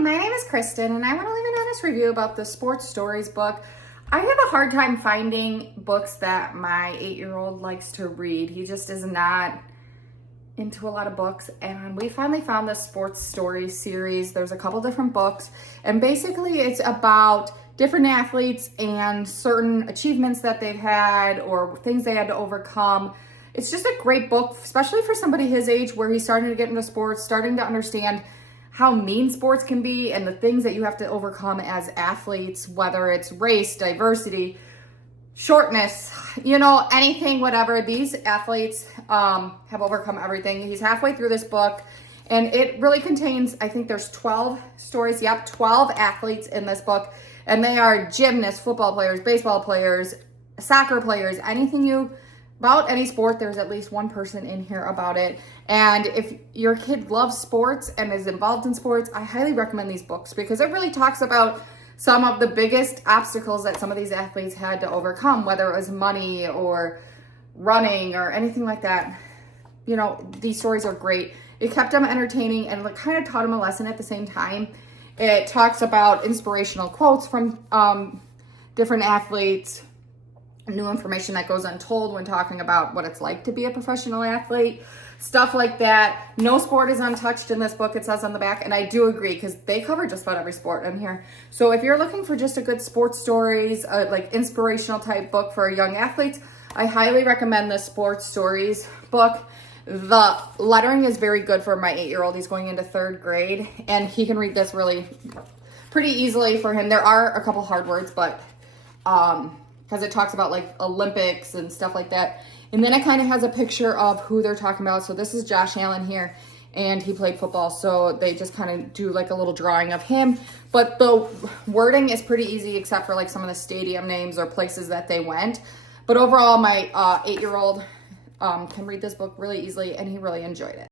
my name is Kristen, and I want to leave an honest review about the Sports Stories book. I have a hard time finding books that my 8-year-old likes to read. He just is not into a lot of books, and we finally found this Sports Stories series. There's a couple different books, and basically it's about different athletes and certain achievements that they've had or things they had to overcome. It's just a great book, especially for somebody his age where he's starting to get into sports, starting to understand how mean sports can be and the things that you have to overcome as athletes, whether it's race, diversity, shortness, anything, whatever. These athletes have overcome everything. He's halfway through this book, and it really contains, I think there's 12 stories. Yep, 12 athletes in this book, and they are gymnasts, football players, baseball players, soccer players, about any sport, there's at least one person in here about it. And if your kid loves sports and is involved in sports, I highly recommend these books because it really talks about some of the biggest obstacles that some of these athletes had to overcome, whether it was money or running or anything like that. These stories are great. It kept them entertaining and it kind of taught them a lesson at the same time. It talks about inspirational quotes from different athletes, new information that goes untold when talking about what it's like to be a professional athlete, stuff like that. No sport is untouched in this book, it says on the back, and I do agree because they cover just about every sport in here. So if you're looking for just a good sports stories, like inspirational type book for young athletes, I highly recommend this Sports Stories book. The lettering is very good for my 8-year-old. He's going into 3rd grade, and he can read this pretty easily for him. There are a couple hard words, but because it talks about like Olympics and stuff like that. And then it kind of has a picture of who they're talking about. So this is Josh Allen here, and he played football. So they just kind of do like a little drawing of him. But the wording is pretty easy except for like some of the stadium names or places that they went. But overall, my 8-year-old can read this book really easily, and he really enjoyed it.